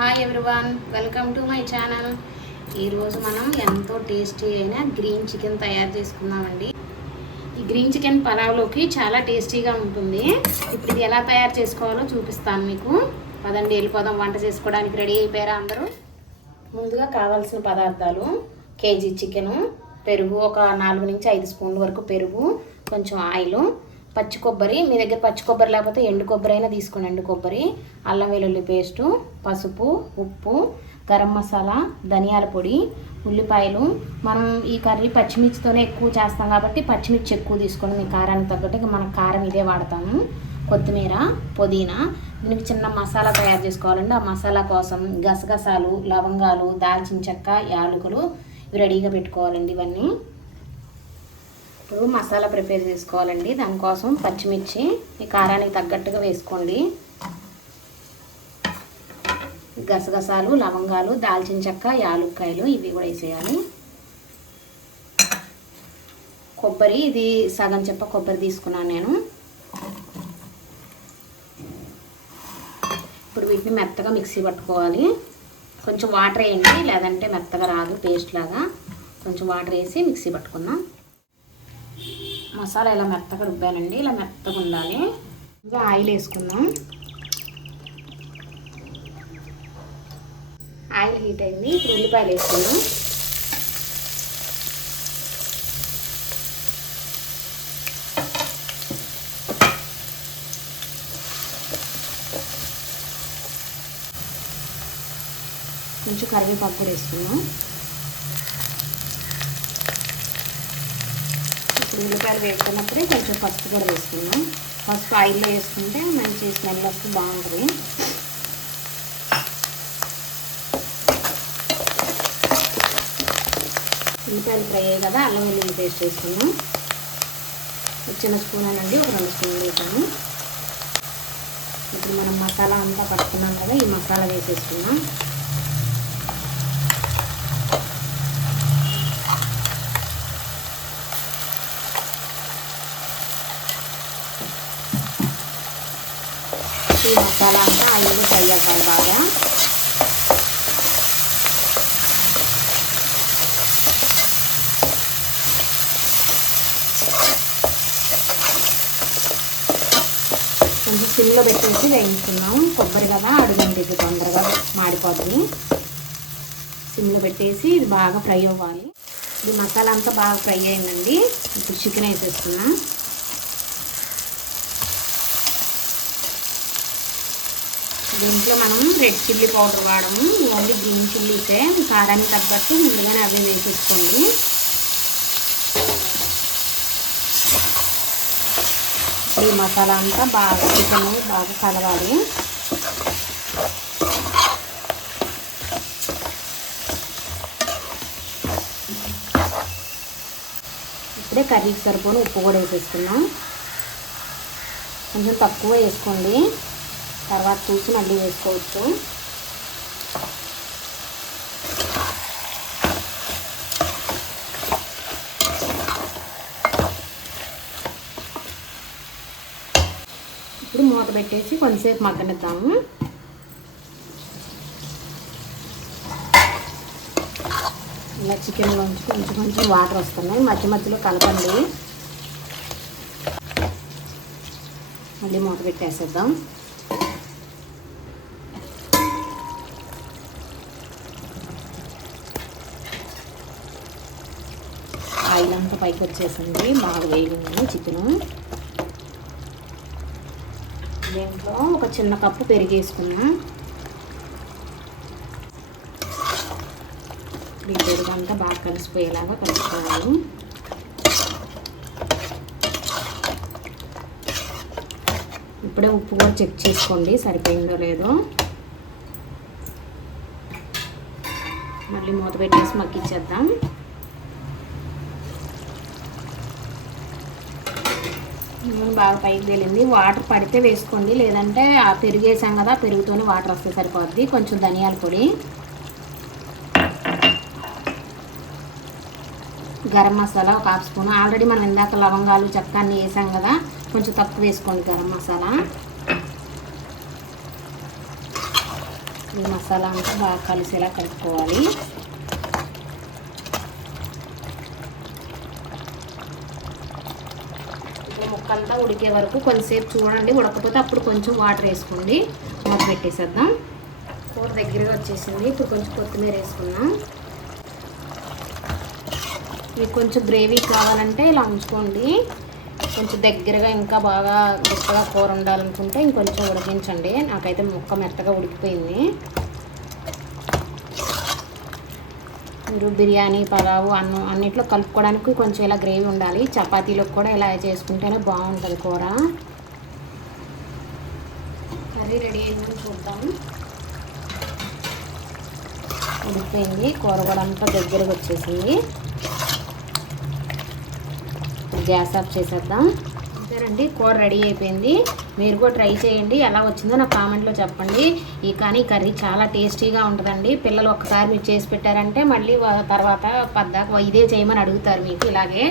Hi everyone, welcome to my channel. ఈరోజు మనం ఎంతో టేస్టీ అయిన గ్రీన్ చికెన్ తయారు చేసుకుందామండి. ఈ గ్రీన్ చికెన్ పలావ్లోకి చాలా టేస్టీగా ఉంటుంది. ఇప్పుడు ఇది ఎలా తయారు చేసుకోవాలో చూపిస్తాను మీకు. పదండి వెళ్ళిపోదాం. వంట చేసుకోవడానికి రెడీ అయిపోయారా అందరూ? ముందుగా కావాల్సిన పదార్థాలు: కేజీ చికెను, పెరుగు ఒక 4 నుంచి 5 స్పూన్ల వరకు పెరుగు, కొంచెం ఆయిల్, పచ్చి కొబ్బరి, మీ దగ్గర పచ్చి కొబ్బరి లేకపోతే ఎండు కొబ్బరి అయినా తీసుకోండి. ఎండు కొబ్బరి, అల్లం వెల్లుల్లి పేస్టు, పసుపు, ఉప్పు, గరం మసాలా, ధనియాల పొడి, ఉల్లిపాయలు. మనం ఈ కర్రీ పచ్చిమిర్చితోనే ఎక్కువ చేస్తాం కాబట్టి పచ్చిమిర్చి ఎక్కువ తీసుకోండి. మీ కారానికి తగ్గట్టు మన కారం ఇదే వాడతాము. కొత్తిమీర, పుదీనా. దీనికి చిన్న మసాలా తయారు చేసుకోవాలండి. ఆ మసాలా కోసం గసగసాలు, లవంగాలు, దాల్చిన చెక్క, యాలకులు ఇవి రెడీగా పెట్టుకోవాలండి. ఇవన్నీ ఇప్పుడు మసాలా ప్రిపేర్ చేసుకోవాలండి. దానికోసం పచ్చిమిర్చి ఈ కారానికి తగ్గట్టుగా వేసుకోండి. గసగసాలు, లవంగాలు, దాల్చిన చెక్క, యాలుక్కాయలు ఇవి కూడా వేసేయాలి. కొబ్బరి, ఇది సగం చెప్ప కొబ్బరి తీసుకున్నాను నేను. ఇప్పుడు వీటిని మెత్తగా మిక్సీ పట్టుకోవాలి. కొంచెం వాటర్ వేయండి, లేదంటే మెత్తగా రాదు పేస్ట్ లాగా. కొంచెం వాటర్ వేసి మిక్సీ పట్టుకుందాం. మసాలా ఇలా మెత్తగా రుబ్బానండి. ఇలా మెత్తగా ఉండాలి. ఇంకా ఆయిల్ వేసుకుందాం. ఆయిల్ హీట్ అయింది. ఇప్పుడు ఉల్లిపాయలు వేసుకుందాం. కొంచెం కరివేపాకు వేసుకుందాం. ఇప్పుడు ఉల్లిపాయలు వేసుకున్నప్పుడే కొంచెం పసుపు కూడా వేసుకుందాం. పసుపు ఆయిల్లో వేసుకుంటే మంచి స్మెల్ వస్తే బాగుంటుంది. ఉల్లిపాయలు ఫ్రై అయ్యాయి కదా, అల్లం వెల్లుల్లి పేస్ట్ వేసుకుందాం. చిన్న స్పూన్ అనండి, ఒక 2 స్పూన్లు వేసాను. ఇప్పుడు మనం మసాలా అంతా పట్టుకున్నాం కదా, ఈ మసాలా వేసేసుకుందాం. ఈ మసాలా అంతా ఆయిల్లో ఫ్రై అవ్వాలి బాగా. కొంచెం సిమ్లో పెట్టేసి వేయించుకుందాం. కొబ్బరి కదా, అడుగంటిది తొందరగా మాడిపోతుంది. సిమ్లో పెట్టేసి ఇది బాగా ఫ్రై అవ్వాలి. ఈ మసాలా అంతా బాగా ఫ్రై అయిందండి. ఇప్పుడు చికెన్ వేసేసుకున్నాం. దీంట్లో మనం రెడ్ చిల్లీ పౌడర్ వాడము, ఓన్లీ గ్రీన్ చిల్లీసే. కారానికి తగ్గట్టు ముందుగానే అవే వేసేసుకోండి. ఈ మసాలా అంతా బాగా చికెన్ బాగా కలవాలి. ఇప్పుడే కర్రీకి సరిపోను ఉప్పు కూడా వేసేసుకున్నాం. కొంచెం తక్కువ వేసుకోండి, తర్వాత చూసి మళ్ళీ వేసుకోవచ్చు. ఇప్పుడు మూత పెట్టేసి కొంతసేపు మగ్గనిద్దాము. ఇలా చికెన్లోంచి కొంచెం కొంచెం వాటర్ వస్తున్నాయి. మధ్య మధ్యలో కలపండి. మళ్ళీ మూత పెట్టేసేద్దాం. ఆయిల్ అంతా పైకి వచ్చేసింది. బాగా వేయింది చికెను. దీంట్లో ఒక చిన్న కప్పు పెరుగు వేసుకున్నాం. ఈ పెరుగు అంతా బాగా కలిసిపోయేలాగా కలుపుకోవాలి. ఇప్పుడే ఉప్పు కూడా చెక్ చేసుకోండి సరిపోయిందో లేదో. మళ్ళీ మూత పెట్టేసి మగ్గిచ్చేద్దాం. బాగా పైకి తేలింది. వాటర్ పడితే వేసుకోండి, లేదంటే ఆ పెరుగు వేసాం కదా, పెరుగుతోనే వాటర్ వస్తే సరిపోద్ది. కొంచెం ధనియాల పొడి, గరం మసాలా ఒక 1/2 స్పూన్. ఆల్రెడీ మనం ఇందాక లవంగాలు, చెక్క అన్నీ వేసాం కదా, కొంచెం తక్కువ వేసుకోండి గరం మసాలా. ఈ మసాలా అంతా బాగా కలిసేలా కలుపుకోవాలి. ఇప్పుడు ముక్కంతా ఉడికే వరకు కొంచెంసేపు చూడండి, ఉడకపోతే అప్పుడు కొంచెం వాటర్ వేసుకోండి. మూత పెట్టేసేద్దాం. కూర దగ్గరగా వచ్చేసింది. ఇప్పుడు కొంచెం కొత్తిమీర వేసుకుందాం. మీకు కొంచెం గ్రేవీ కావాలంటే ఇలా ఉంచుకోండి. కొంచెం దగ్గరగా ఇంకా బాగా గట్టిగా కూర ఉండాలనుకుంటే ఇంకొంచెం ఉడికించండి. నాకైతే ముక్క మెత్తగా ఉడికిపోయింది. మీరు బిర్యానీ, పలావు, అన్నం అన్నిట్లో కలుపుకోవడానికి కొంచెం ఇలా గ్రేవీ ఉండాలి. చపాతీలకు కూడా ఇలా చేసుకుంటేనే బాగుంటుంది కూర. కర్రీ రెడీ అయిందని చూద్దాం. ఉడికిపోయింది. కూర కూడా అంతా దగ్గరకు వచ్చేసింది. గ్యాస్ ఆఫ్ చేసేద్దాం. అంతేనండి, కూర రెడీ అయిపోయింది. మీరు కూడా ట్రై చేయండి. ఎలా వచ్చిందో నాకు కామెంట్లో చెప్పండి. కానీ కర్రీ చాలా టేస్టీగా ఉంటుందండి. పిల్లలు ఒక్కసారి మీరు చేసి పెట్టారంటే మళ్ళీ తర్వాత పద్దాక ఇదే చేయమని అడుగుతారు మీకు ఇలాగే.